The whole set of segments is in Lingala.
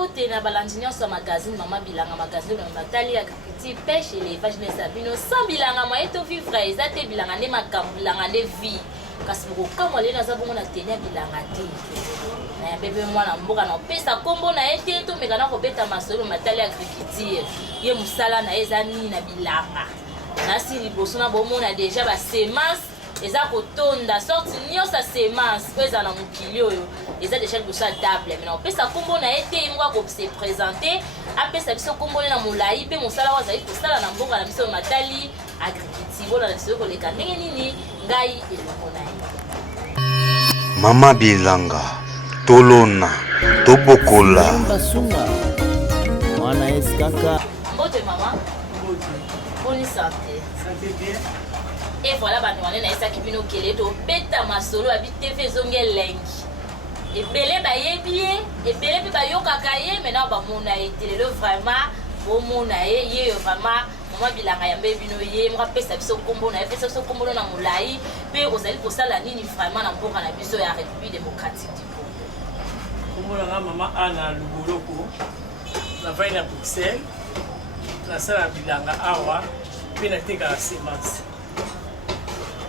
bote na balandinion sur magazine Maman Bilanga magazine na Nathalie agriculture pêche élevage ne sabino sans bilanga moi to vivre ezate bilanga ne makambo bilanga ne vie kasi boko kama le na zabongo na tenia bilanga te na bebe mwana mboka na pesa kombo na ete to mekana ko beta masolo Nathalie agriculture ye musala na ezani na bilanga nasi liboso na bomona déjà ba semence eza kotonda sorti nyonso ya semence po eza na mokili oyo eza déjà liboso ya table mais na opesa kombo na ye te ye moko akose présente apesa biso kombo na molai mpe mosala oyo azali kosala na mboka na biso Nathalie agriculture bona na biso koleka ndenge nini ngai elongo na ye Mama Bilanga tolona tobokola basunga mwana eskaka mbote mama bonne santé et voilà banwane na esaki bino kele to beta masolo abi TV zonge lengi ebele bayebi ye ebele pe bayokaka ye maintenant bamona ye telelo vraiment bomona ye vraiment Mama Bilanga yambe bino ye mwa pesa biso kombo na ye pesa biso kombo na molai pe ozali kosala nini vraiment na mboka na biso ya République démocratique du Congo. Kombo na Mama Ana Luboloko na vai na Bruxelles na sala Bilanga awa pe na teka semence.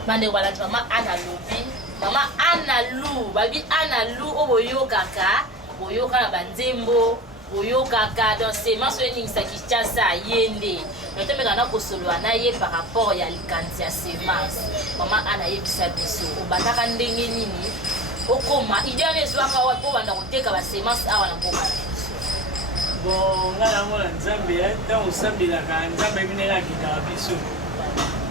Mande wala Mama Ana Lubi Mama Ana Lu babi Ana Lu oboyokaka boyoka na banzembo boyokaka dans semence ningisa kichasa yende notemeka na kosolwa na ye par rapport ya likanzi ya semence Mama Ana yebisa biso obandaka ndenge nini okoma idéal ezwaka wapo banda koteka ba semence awa na mboka Bon ngala mona nzambe ya ntango osambelaka nzambe ebinela kitaka biso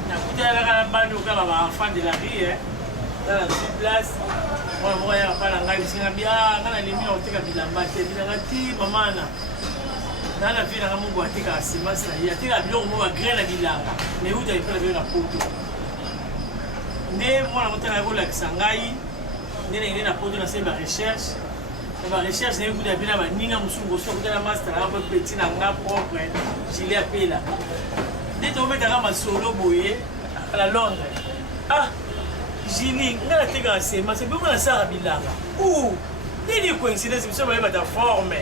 nakutela kala bando kala ba enfant de la rue dans la place moi moi ya kala ngai bisinga bia ngana limi oteka bilamba te bilanga ti mamana nana vina kama mungu atika semence na ya tika biloko mo ba grain na bilanga mais uta ifela bio na poto ne mwana motana ko la kisangai ne na poto na semba recherche ba recherche ne kuta bina ba ninga musungo so kuta master na ba petit na nga propre gilet apela dès que on met dans ma solo boye à la Londres ah Gili ngala teka sema c'est beaucoup na sara bilanga ou ni coïncidence biso ba ta forme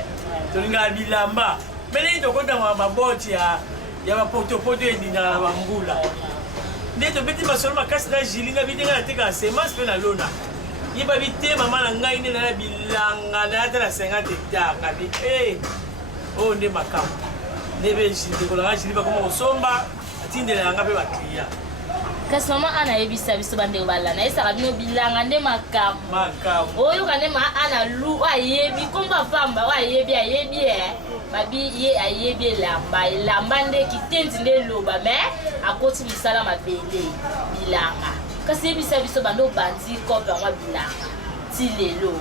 to linga bilamba mais ni to kota ma boti ya ba poto endinga na bambula ni to beti masolo makasi na Gili nga bidinga teka sema pe na lona yiba bite mama na ngai ni na bilanga na ta na 50 hectares ngabi oh nde makambo nebe Gili ko la Gili ba komo osomba atindela nga pe ba client kasi Mama Ana yebisa biso bande bala na esaka bino bilanga nde makambo oyo kane Ma Ana Lu ayebi komba pamba ayebi babi ye ayebi lamba nde kitendi nde loba mais akoti misala mabele bilanga kasi yebisa biso bando bandi kope ngwa bilanga ti lelo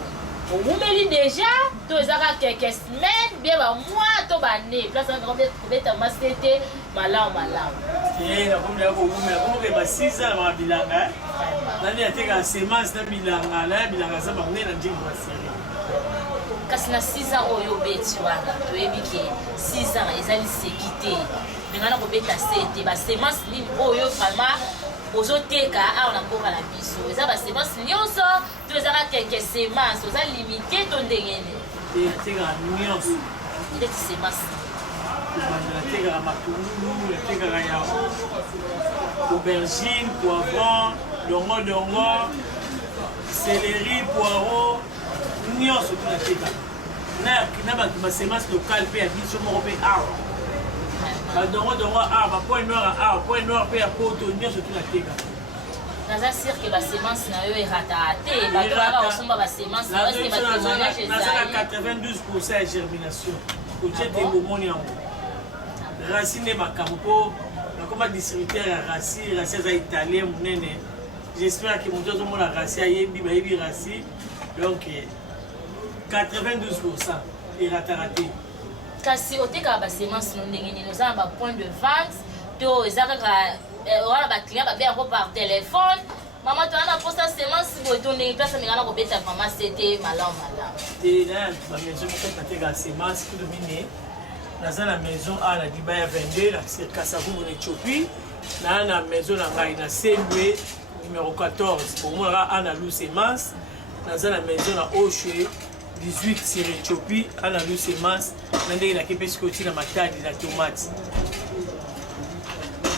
omumeli déjà to ezaka quelques semaines bien ba mois to ba ne place na kobeta masete malamu na kombi ya koumela komo ke ba 6 ans na bilanga nani ateka semence na bilanga za bangne na ndingo ba série kasi na 6 ans oyo beti wana toyebi ke 6 ans ezali sécurité ngana kobeta sete ba semence nini oyo vraiment ozoteka awa na mboka na biso eza ba semence nyonso to ezaka quelques semences oza limité to ndenge nini teka nyonso ndeti semence teka matungulu teka ya aubergine poivron dongo céleri poireau nyonso tunateka na ba semence locale pe ya biso moko pe awa dongo ba point noir pe ya poto nyonso tunateka naza sûr que ba semence na yo erata te ba toka osomba ba semence na est ba témoignage ezali 92% ya germination ojete bomoni yango racine makambo po nakoma distributeur ya racine eza italien monene j'espère que moto azomona racine ayebi bayebi racine donc 92% erataka te kasi otekaka ba semence no ndenge nini oza na ba point de vente to eza kaka wana ba client babe yango par téléphone mama to ana posta semence boye to ndenge place amekana kobeta mama sete malamu te na ba maison moko tateka semence tout domine naza na maison a na Dibaya 22 na Kasavubu na Éthiopie na maison na ngai na Selwe numéro 14 pour moi Ana Lu semence naza na maison na Oshwe 18 sur Éthiopie ana lu semence na ndenge na kepesi ko tina matadi na tomate.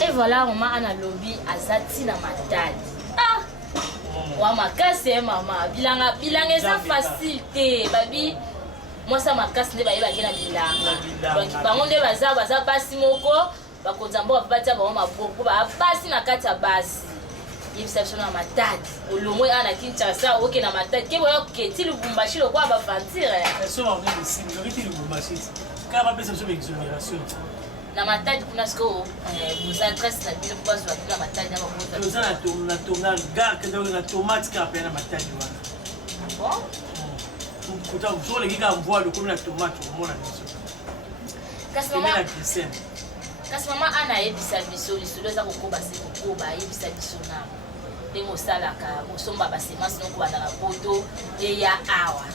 Et voilà maman ana lobby azati na matadi. Ah. Wa makase mama bilanga eza facile te babi. Moi ça makase nde baye bakena bilanga. Donc bango nde baza basi moko bakonzambo bapatia bango maboko ba basi na kati ya basi. Yebisa na matadi olomwe ana Kinshasa oke na matadi ke boyo keti Lubumbashi lokwa ba vantire so on est ici loketi Lubumbashi ka ba pesa so exonération na matadi kuna sko vous adresse na bino kwa zo na matadi na ba ko za na tomate gar que na tomate ka pe na matadi wana bon kuta so le kika mvua lokolo na tomate omona biso kasi mama ana yebisa biso lisolo za kokoba se kokoba yebisa biso na ndenge osalaka osomba basemence noko banda na poto eya awa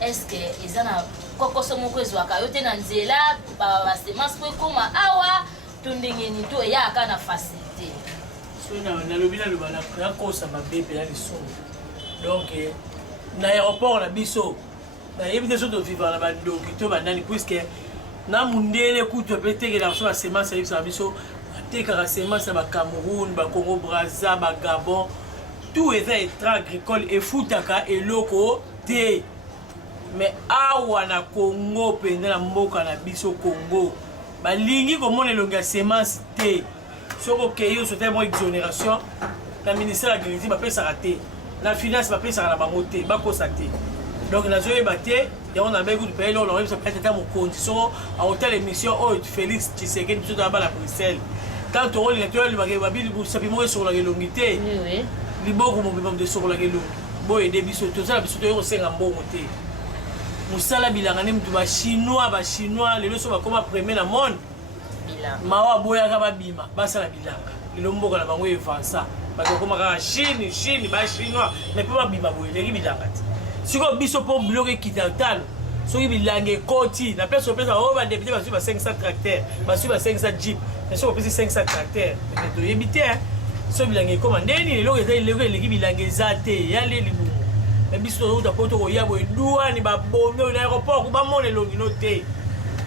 eske eza na kokoso moko ezwaka yo te na nzela basemence po ekoma awa to ndenge nini to eyaka na facilité so nalobi naloba nakosa mabepe ya lisolo donc na aéroport na biso nayebi te so tovivre na bandoki to bandani puisque na mundele kutu apetekela so basemence ya biso atekaka semence na Cameroun, Congo Brazza, Gabon, tout est état agricole et foutaka eloko te. Mais awa na Congo penda na mboka na biso Congo balingi komona elongi ya semence te. Soko keyo sote mo exonération na ministère de l'agriculture bapesaka te. Na finance bapesaka na bango te, bakosa te. Donc nazoyeba te on a beaucoup de pays là on a peut-être mon condition à hôtel émission oh Félix Tshisekedi biso dans la Bruxelles quand on les actuels babi sapimo sur la longité oui liboko mo bimam de sur la longue boy de biso to ça biso to senga mbongo te musala bilanga ne mtu ba chinois lelo so ba koma premier na monde bilanga mawa boya ka babima basala bilanga lelo mboka na bango evansa ba koma ka Chine ba chinois mais pas babima boy leki bilanga te siko biso po bloquer kitantalo soki bilanga ekoti na place opesa o ba député ba 500 tracteurs ba 500 jeep mais soko pesi 500 tracteurs to yebite so bilanga ekoma ndeni lelo eleki bilanga ezate ya leli bu mais biso to poto ko yabo douane ba bombe na aéroport ko ba mona longino te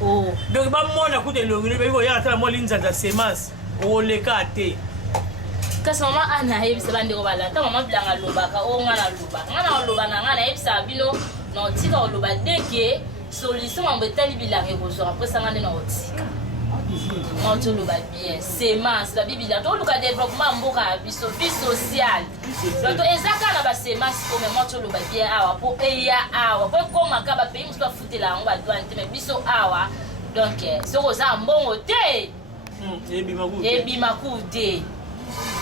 oh donc ba mona ku de longino ba ko ya tala mo linzanza semence o leka te kasi mama ana yebisa bandeko balata mama bilanga lobaka o ngana lobaka ngana loba na ngana yebisa bino na otika oloba deke solution mambetali bilanga ekozwaka mpo esanga nde na otika na otoloba bien semence babi bilanga toluka développement mboka ya biso vie sociale donc eza kaka na basemence po mema toloba bien awa mpo eya awa po ekomaka bapays mosusu bafutela yango badwane te mais biso awa donc soki oza mbongo te ebimaku te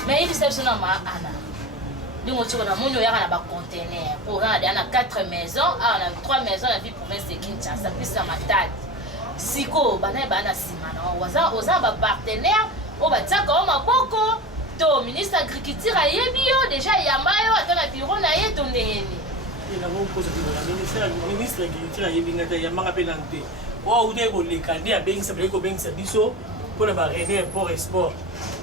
mais il s'est sonné à Anna. Donc on a mon yoya na ba conteneur. Pour on a 4 maisons, on a 3 maisons la vie province de Kinshasa plus ça matadi. Siko bana simana. Oza ba partenaire, o ba tsaka o maboko. To ministre agriculture ayebi yo déjà yamba yo atana bureau na ye to ndengeni. Il a bon poser le ministre agriculture ayebi ngata yamba pe nante. O ude ko lekande a bengisa ko bengisa biso pour la barrer pour export.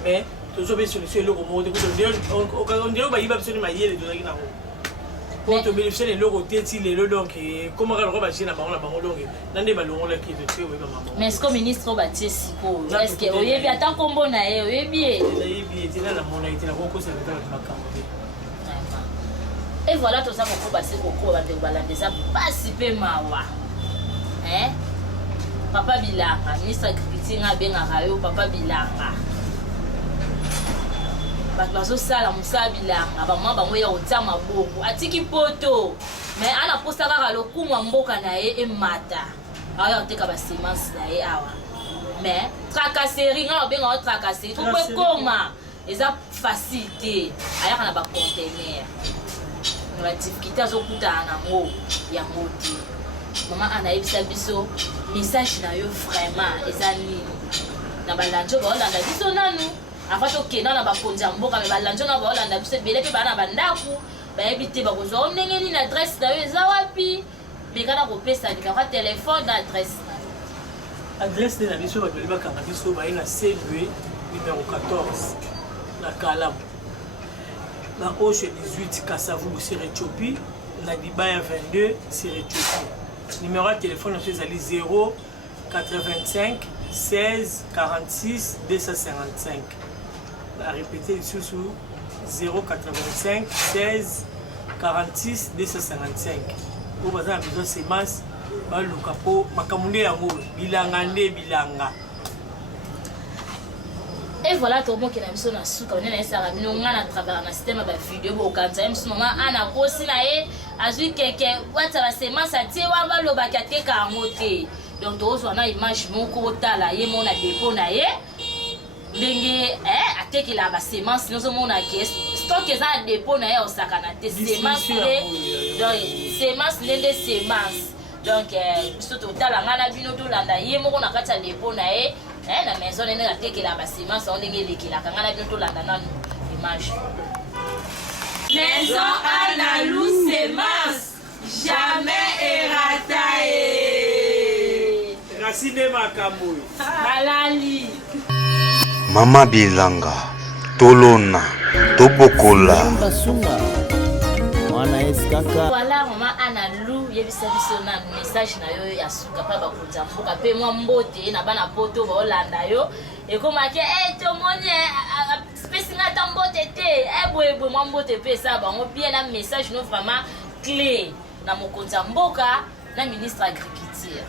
Mais toujours bien solution le romo de on dirait ba yiba absolument yele de na ko pour te bénéficier les logos teti les donc comment on va chez na bango donc nande ba longo la ki de tse we ba maman mais est-ce que ministre ba siko est-ce que oyebi ata kombo na ye oyebi tina na mona tina ko ko sa ta makambo et voilà tout ça ko ba se ko ba de balandeza pasi pe mawa hein papa bilanga ministre agriculture ngabengaka yo papa bilanga bato bazosala mosala bilanga bamwa bango ya kotia maboko atiki poto mais ana posa kaka lokumu ya mboka na ye emata aya koteka basemence na ye awa mais tracasserie nga babengaka tracasserie toko ekoma eza facile te ayaka na bacontener na badifficulté azokutana nango yango te mama ana yebisa biso message na yo vraiment eza nini na balanjo baolanda biso nanu avant tokenda na bakonzi ya mboka me balanjo na baolanda biso ebele mpe bana bandako bayebi te bakozwa ndenge nini adresse na yo eza wapi meka na kopesa nimero ya telefone na adresse na adresse na biso bato bakanga biso baye na CB numéro 14 na Kalamu na Oshe 18 Kasavu sur Éthiopie na Dibaya 22 sur Éthiopie. Numéro de téléphone c'est 0 85 16 46 255. À répéter sous 0 85 16 46 255. Pour vous avez besoin de semences, balukapo makamunde yango bilanga nde bilanga. Et voilà tout le monde qui a mis sur la soupe. On est à travers un système de vidéo. Quand on a mis maman ana kosi na ye azui keke wata ba semence atie wa ba loba kate ka ngote. Donc to zo na image moko tala ye mona dépôt na ye. Ndenge ateki la ba semence nous mona ke stock eza dépôt na ye osaka na te semence donc semence ndenge semence. Donc surtout tala ngana bino to landa ye moko na kata dépôt na ye. La maison est là, que la semence, on est là, quand on a bientôt la image. Maison Analou semence, jamais érataé. Racine Makamou. Balali. Mama Bilanga, Tolona, Tobokola. Voilà, maman Analou, il y a un message na yo ya suka pa ba kutambuka pe mwa mbote na bana poto ba Holanda yo et comme que to moni spécial na mbote te boye mwa mbote pe ça ba on bien un message no vraiment clé na mokonza mboka na ministre agriculture.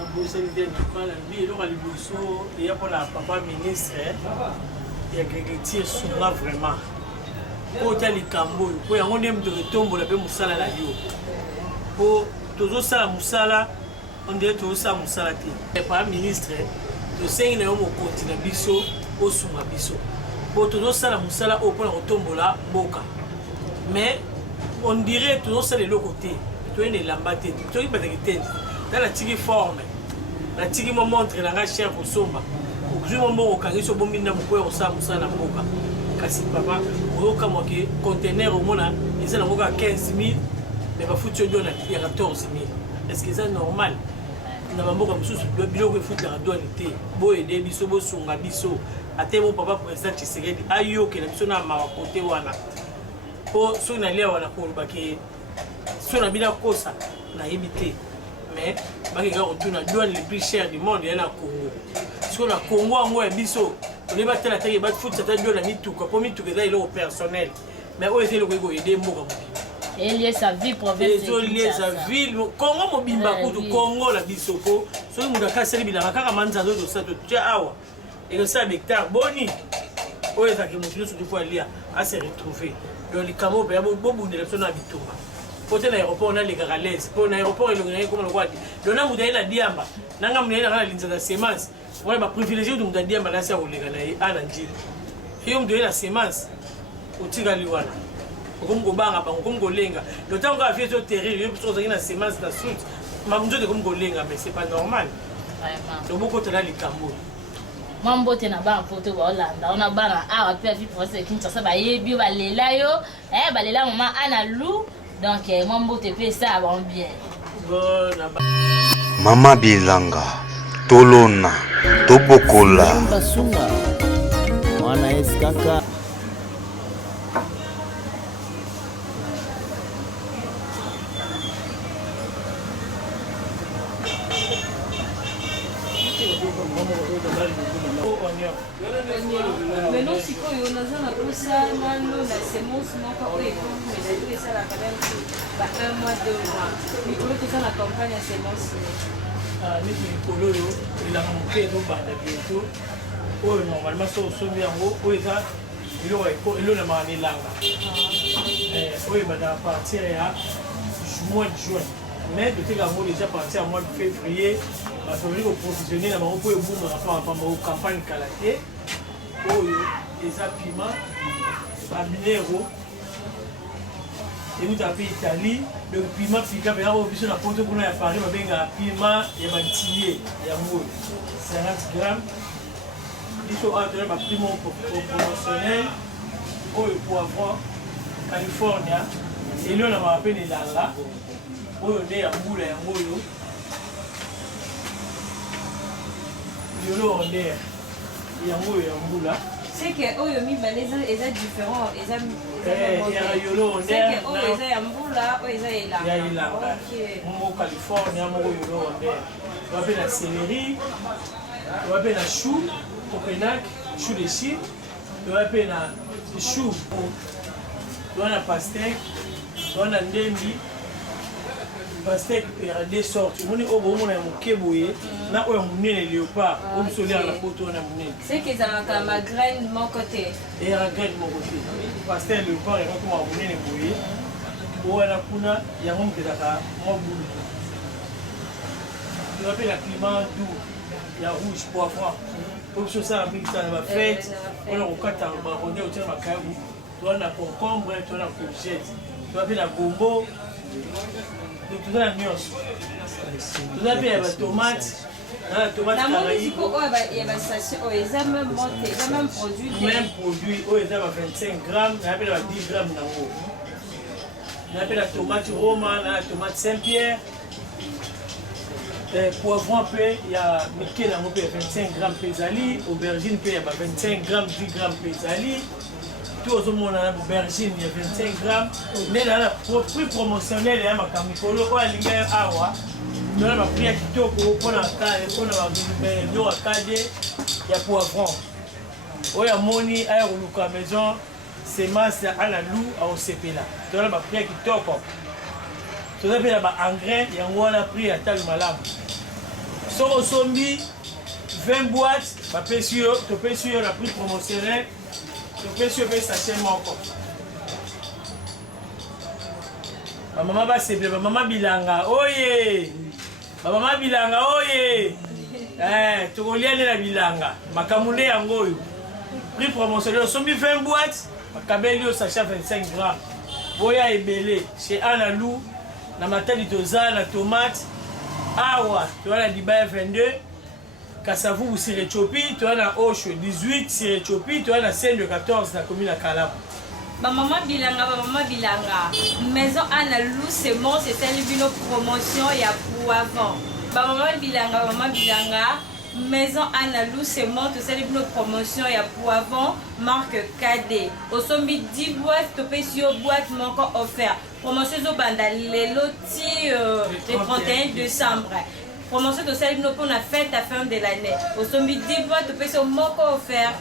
On bosse bien kwa la vie lo ali bosso et pour la papa ministre et agriculture sunga vraiment. Pour les cambo, pour y avoir des tombeaux, la paix moussala la yo. Pour tous ça moussala, on dirait tous ça moussala té. Le premier ministre, le Seigneur est au continent biso, au souma biso. Pour tous ça la moussala au point de tombeau là, boka. Mais on dirait tous ça de l'autre côté. Tu es né lambaté, tu es pas de tête. Dans la tigre forme, la tigre me montre la chair pour somba. Au jour moment où quand ils sont bons, ils n'ont pas au ça moussala boka. Kasi papa oyoka moke conteneur omona eza nango ka 15 000 mais bafuti oyo na 14 000. Est-ce que c'est normal? Na bamboka mosusu biloko efutaka douane te boyede biso bosunga biso ate mo papa président Tshisekedi ayokela biso na mawa kote wana po soki nalia wana kolobaki so na bina kosa nayebi te mais bakeka kotuna douane le plus cher du monde ya na Congo. Siko na Congo yango ya biso on est battu la taille, battu ça t'a donné la mituka, pour mituka là il est au personnel. Mais où est le Congo il est mort. Et lié sa vie province. Il lié sa vie. Congo mobimba kutu Congo la bisoko. So il mudaka seli bila kaka manza do ça to tia awa. Et le ça hectare boni. Où est-ce que mon fils fois lié à se retrouver. Donc les camo be bobu de la personne habitumba. Pour l'aéroport on a les garalaises. Pour l'aéroport il y a comme le quoi. Donc na mudaye na diamba. Nanga mudaye na linza da semence. On va privilégier de me dire que c'est un anangile. Et on me donne la semence au Tigaliwana. Comme Gobanga, comme Golenga. Le temps qu'on a fait ce terrible, il y a une semence dans la soute. Je comme Golenga, mais c'est pas normal. Donc, beaucoup de les Cameroun. Moi, je suis en poto Hollande. On a un peu de vie pour ça. Ça va y aller. Balela, maman Analou. Donc, moi, je suis ça va bien. Mama Bilanga. Tolona, Tobokola. Mwana eskaka. Maintenant, si on a un peu ça, la semence, on ça un mois, 2 mois. Mais pour tout ça, la campagne à semence. Il a monté bientôt. Normalement, il a partir à mois de juin. Mais de déjà parti en mois de février. Parce que les professionnels ont fait une campagne calaté. Les piments, minéraux. Et vous avez Italie, le piment piquant, mais on a vu la photo qu'on a parlé, on a un piment, il y a un tillé, il y a 50 grammes. Ils sont en train de piment promotionnel, pour avoir Californie. Et là, on a appelé les lala, on est à boule et à moyo. Yolo on est, il y a moyo et à boule. C'est que oyo mibale eza différent, eza yolo c'est que oyo eza ya mbula, oyo eza elanga. Ya elanga. Mo California mo yolo onde. On appelle la céleri, on appelle la chou, copenac, chou de Chine, on appelle la chou, on a pastèque, on a ndembi. Pastèque il y a deux sortes. On est au bon moment où keboye, na oyo munene léopard, on solaire la photo on a munene. C'est que ça va ma graine de mon côté. Et la graine de mon côté. Pastèque léopard est vraiment munene boye. Bo na kuna ya ngom kedaka mo boule. On appelle la climat doux. Il y a rouge poivron. Pour ce ça avec ça va fête. On a au kata marronné au terme kabu. Tu as la concombre, tu as la courgette. Tu appelles la gombo. Donc tout ça la nuance. Tout ça puis la tomate. La tomate caraïbe. Il y a la station, ils ont même monté, ils ont même produit. Même produit, ils ont 25 grammes, on appelle 10 grammes d'eau. On appelle la tomate Roma, la tomate Saint-Pierre. Poivron, il y a Mickey, il y a 25 grammes pesali. Aubergine, il y a 25 grammes, 10 grammes pesali. Tout le monde a aubergine, il y a 25 grammes. Mais là, le prix promotionnel, il y a un camicolo, il y a un awa. Il y a un prix qui est il y a poivron. Il y a moni, il y a la maison, semence à la loup, à Osepela. Il y a un prix qui est tout ça fait engrais, il y a un prix à tal malam. Sur au sombi, 20 boîtes, tu peux sur le prix promotionnel. Je peux surveiller ça chez moi encore. Ma maman va se plaindre, ma maman bilanga, oye! Ma maman bilanga, oye! Tu reviens de la bilanga. Ma camoule yango. Prix promotionnel, sombi 20 boîtes, ma cabelle au sachet 25 grammes. Boya et belé, chez Anna Lou, na matali toza, na tomate, awa, tu vois la Dibaye 22. Kassavou sur Éthiopie, tu as la Osho 18 sur Éthiopie, tu as la scène de 14 dans la commune de Kalab. Maman bilanga, maison Anna Lou, c'est bon, c'est celle d'une promotion il y a pour avant. Maman bilanga, maison Anna Lou, c'est bon, c'est celle d'une promotion il y a pour avant, marque KD. Au sommet 10 boîtes, tu peux sur boîte encore offert. Promotion au banda, les lotis le 31 décembre. Promotion de celle pour la fête à fin de l'année. Au sommet 10 boîtes, tu peux sur moko offert.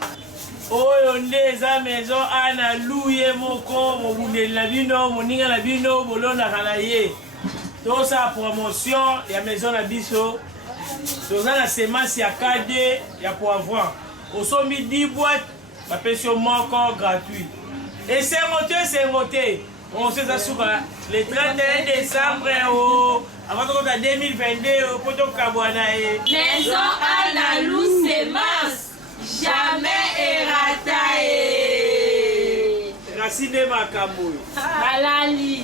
Oh, on est à la maison Anna Lou, moko, mon boudel labino, mon ninga labino, bolon à halaye. Tout ça promotion, il y a maison à biso. Tout ça la semence, il y a KD, il y a poivron. Au sommet 10 boîtes, la pension moko gratuit. Et c'est monté. On se ça sur le 31 décembre avant qu'on a 2022 pour tout Kabouanae. Maison Anna Lou semence jamais erratae. Racine Makamou. Malali.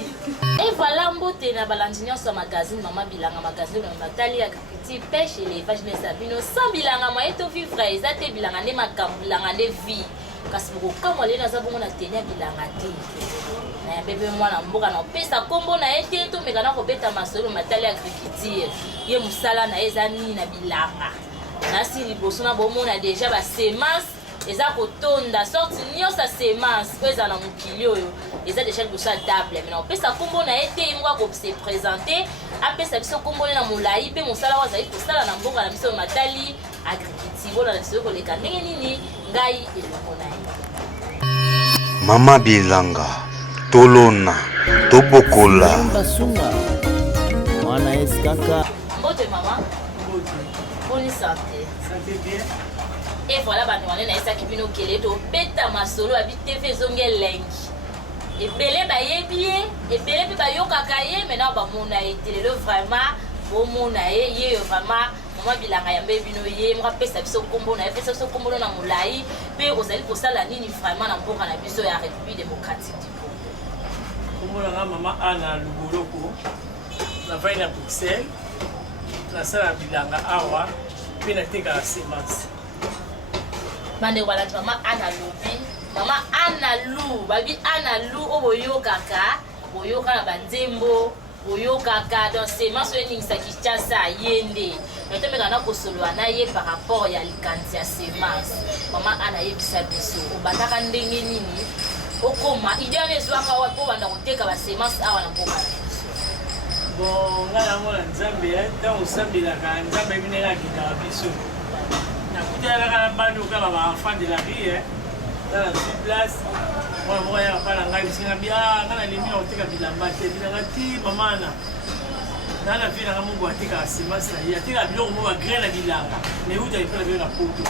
Et voilà mbote na balandinyo sur magazine Maman Bilanga magazine na Nathalie Agripiti pêche élevage ne sabino sans bilanga moyen to vivre ezate bilanga ne makambilanga ne vie kasi boko lena za bongo na tenia bilanga te na bebe mwana mboka na pesa kombo na ete to mekana ko beta masolo Nathalie Agripiti ye musala na ezani na bilanga nasi liboso na bomona déjà ba semence eza kotonda sorti nyonso semence po eza na mokili oyo eza déjà liboso ya table mais na opesa kombo na ete ingwa ko se présenter apesa biso kombo na molai pe mosala wazali kosala na mboka na biso Nathalie Agripiti bona na biso koleka ndenge nini ngai elongo na ye Mama Bilanga tolona tobokola Basunga mwana eskaka mbote mama bonne santé Santé bien. et voilà banwana na esa kibino kele to beta masolo abi TV zonge lengi ebele bayebi ye ebele pe bayokaka ye maintenant bamona ye tele vraiment bomona ye vraiment Maman Bilanga yambe bino ye mwa pesa biso kombo na ye pesa biso kombo na molai pe ozali kosala nini vraiment na mboka na biso ya République démocratique du Congo. Kombo na Maman Anna Luboloko na vai na Bruxelles na sala bilanga awa pe na teka la semence. Bande wala Maman Anna Lobi Maman Anna Lou babi Anna Lou oboyo kaka boyoka na banzembo oyo kaka dans semence oyo ningisa Kinshasa yende mais to mekana kosoloa na ye par rapport ya likanzi ya semence mama ana yebisa biso obataka ndenge nini okoma idée ezwaka wa po banda koteka ba semence awa na mboka bon ngala mona nzambe ta osambela ka nzambe binela kita biso na kutela kana bandu kama ba enfant de la vie dans la place moi moya kana ngai bisinga bia ngana limi oteka bilamba te bilanga ti mamana nana vina kama Mungu atika semence ya tika biloko mo ba grena bilanga mais uta ifela bio na poto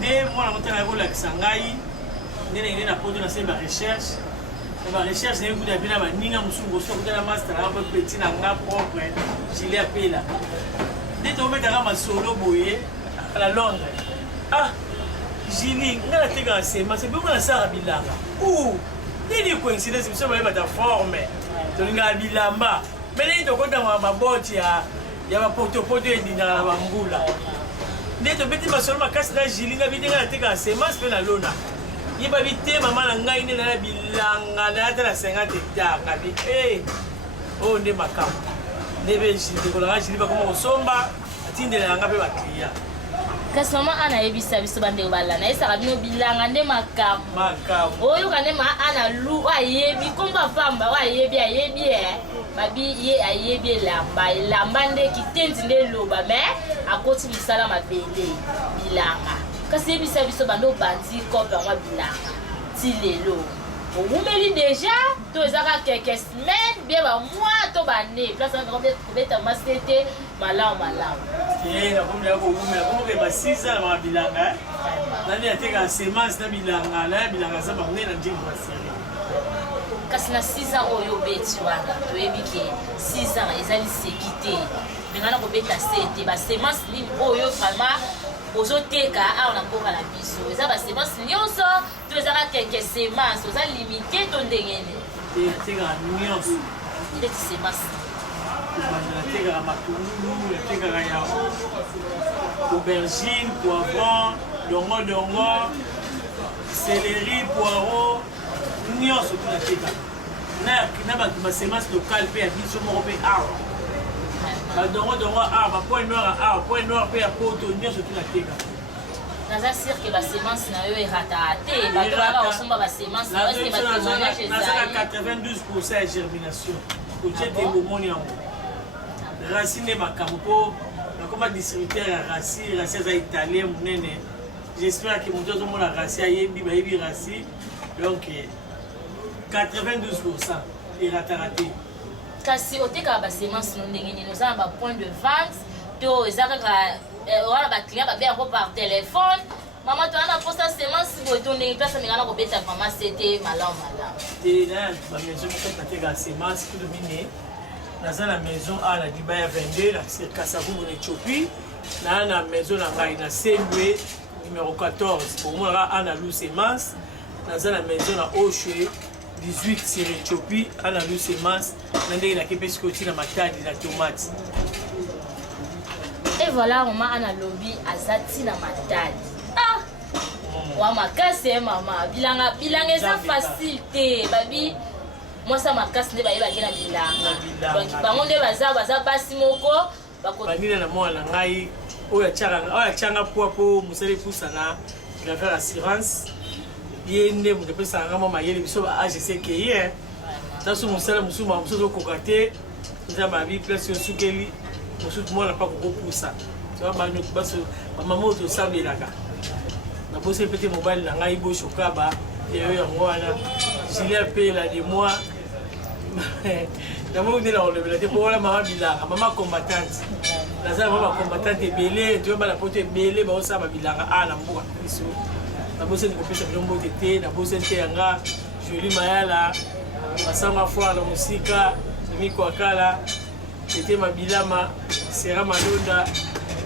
ne mwana motana ko la kisangai nene na poto na semba recherche ba recherche ne kuda bina ba ninga musungo so kuda master un peu petit na nga propre gilet à pela dès to metaka masolo boye à la Londres ah gilet ngala teka semence c'est beaucoup na sara bilanga ou nini coïncidence biso ba ta forme to linga bilamba mais nini to kota ma boti ya ba poto edinga na bambula dès to petit masolo makasi na gilet nga bidinga teka semence pe na lona yiba bite mama na ngai ne na bilanga na ata na 50 hectares bi oh nde makambo nebe jili ko la jili ba komo kosomba atindela nga pe ba client kasi mama ana yebisa biso bande bala na esaka bino bilanga nde makambo oyo kane ma ana lu ayebi komba pamba ayebi babi ye ayebi lamba nde kitenzi nde loba mais akoti misala mabele bilanga kasi yebisa biso bando bandi kope yango bilanga ti lelo omumeli déjà to ezaka quelques semaines bien ba mois to bane place na kobeta masete malamu na kombi ya koumela komo ke ba 6 ans na bilanga nani ateka semence na bilanga za ba ngena ndingo basiri kasi na 6 ans oyo beti wana toyebi ke 6 ans ezali sécurité ngana kobeta sete ba semence ni oyo vraiment ozoteka awa na mboka na biso eza ba semence nyonso to ezaka quelques semences oza limité to ndenge nini teka nyonso ndeti semence teka matungulu teka ya aubergine poivron dongo céleri poireau nyonso tunateka na ba semence locale pe ya biso moko pe awa badongo arbre point noir pe ya poto nyonso tunateka naza sire ke basemence na yo erataka te bato baka kosomba basemence parceke batémoignage ezali 92% ya germination otie te bomoni yango rasi nde makambo mpo nakoma distributeur ya rasi eza italien monene j'espère ke moto azomona rasi bayebi rasi donc 92% erataka te kasi otekaka basemence no ndenge nini oza na bapoint de vente to eza kaka wana baclient babe yango par téléphone mama toza na posa semence boye to ndenge place amekana kobeta mama sete malamu te na bamaison moko batekaka semence kudu mine naza na maison awa na Dibaya 22 na Kasavubu na Éthiopie na maison na ngai na Sendwe numéro 14 omonaka ana lu semence naza na maison na Oshwe 18 sur Éthiopie ana lu semence na ndenge na kepesi koti na matadi na tomate et voilà mama ana lobi azati na matadi wa makasi mama bilanga eza facile te babi mwasa makasi nde bayebaki na bilanga donc bango nde baza basi moko banina na mwana na ngai oyo atianga poa mpo mosala epusana grafere assurance ye nde moto epesaka mwa mayele biso ba AGC ye naso mosala mosusu okoka te eza babi place osukeli mosusu mwana mpa kokopusa bamama oyo tosambelaka nabosi pete mobali na ngai boshokaba eyo yango wana gilet apela de moi namoi nde na kolobela te mpo wana mama bilanga mama combattante naza mama bacombattante ebele toyo bana poto ebele baosala babilanga a na mboka na biso naboseni kopesa bino mbote te naboseni te yanga joli mayala basanga foire na mosika emiko akala ete mabilama sera malonda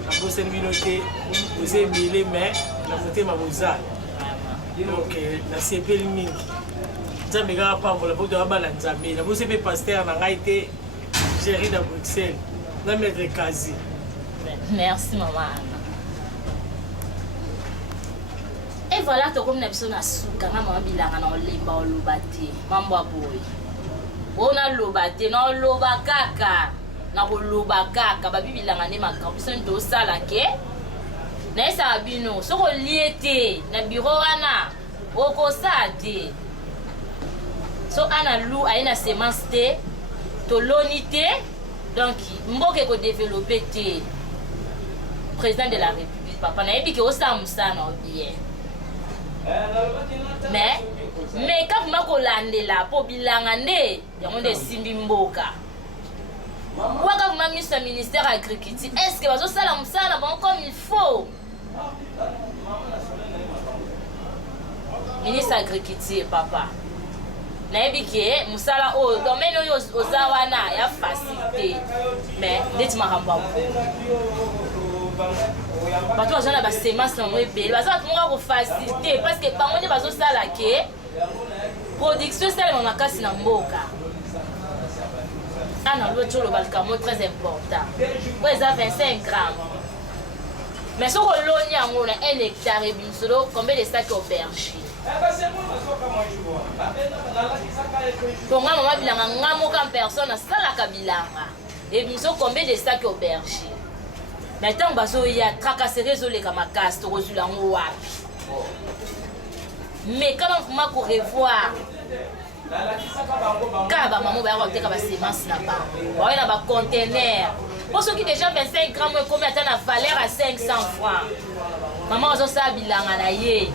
naboseni bino te oza ebele me na motema boza donc nasepeli mingi nzambe kaka pambola mpo toyabala nzambe nabosi mpe paster na ngai te géri na Bruxelles na maître Kazi. Merci maman. Et voilà, tu comme n'as na suka na mama bilanga na olemba olobate mambo boy. Ona lobate na loba kaka na loba kaka ba bilanga ne makambo so ndo sala ke. Na esa bino so ko liete na bureau wana oko sate. So ana lu aina semence te to lonité donc mboke ko développer te président de la République papa na ebi ke osamusa na bien. Mais quand vous m'avez la pour bilanga ne yango de simbi mboka waka vous mis au ministère de l'agriculture est-ce que bazo sala musala bon comme il faut ministre de l'agriculture papa na ebike musala o domaine oyo ozawana ya facilité mais ndeti makamba bato bazana ba semence na moi belle baza tunga ko facilité parce que bango ne bazo sala ke production sala mama kasi na mboka ana lo cholo balkamo très important ouais ça 25 grammes mais so ko loni yango na 1 hectare et binsolo combien de sacs aubergine pour moi mama bilanga ngamo comme personne sala ka bilanga et binsolo combien de sacs aubergine. Maintenant, bazo ya tracasserie zolé comme casse to rozula wapi. Mais quand on va revoir kaba maman ba rote ka ba semence na ba. Ba na ba conteneur. Pour ceux qui déjà 25 grammes combien attend la valeur à 500 francs. Maman ozo sa bilanga na ye.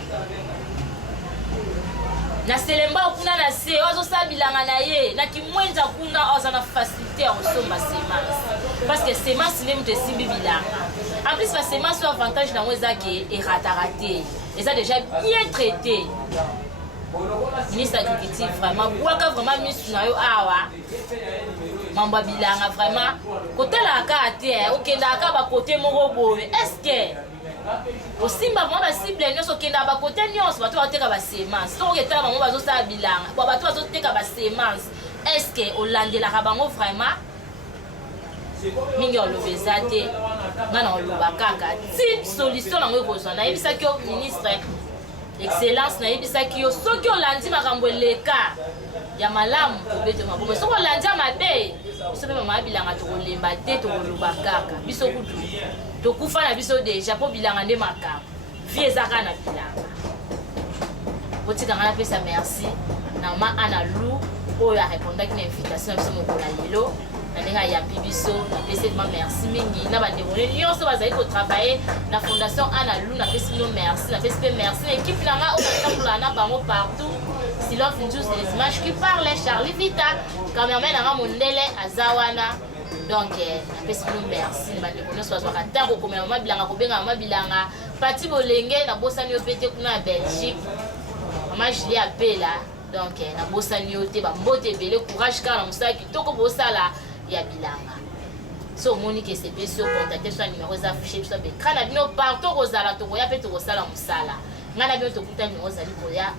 Na selemba kuna na se ozo sa bilanga na ye na kimwenza kuna ozo na facilité au somba semence parce que semence n'est pas simbi bilanga en plus la semence a avantage dans moi ça qui est raté et ça déjà bien traité ministre de l'agriculture vraiment waka vraiment mis na yo awa mamba bilanga vraiment côté la carte okenda ka ba côté moko boye est-ce que aussi maman ba cible nyonso kenda ba côté nyonso bato bateka ba semence to oketa maman bazo sa bilanga ba bato bazo teka ba semence est-ce que olandela ka bango vraiment mingi olobeza te ngana oloba kaka ti solution nango ekozwa nayebisaki yo ministre excellence nayebisaki yo soki olandi makambo eleka ya malamu obete mabombe soki olandi ya mabe biso mpe mama bilanga tokolemba te tokoloba kaka biso kutu tokufa na biso deja mpo bilanga nde makambo vie ezaka na bilanga otikanga napesa merci na mama ana lu oyo arépondaki na invitation na biso mokola lelo na ndenge ayambi biso napesi ma merci mingi na bandeko nyonso bazali kotravaille na fondation ana lu napesi bino merci napesi mpe merci na équipe nanga oyo batambola na bango partout Silon Finjus des images qui parle Charlie Vita cameraman nanga mondele aza wana donc napesi bino merci bandeko nyonso bazwaka ntango komela mama bilanga kobenga mama bilanga pati bolenge na bosani yo pete kuna ya Belgique mama Julie apela donc na bosani yo te bambote ebele courage kaka na mosala kitoko bosala ya bilanga so omoni ke sepe so contacte so numéro eza affiché biso bekra na bino partout kozala tokoya mpe tokosala mosala ngai na bino tokuta numéro ozali koya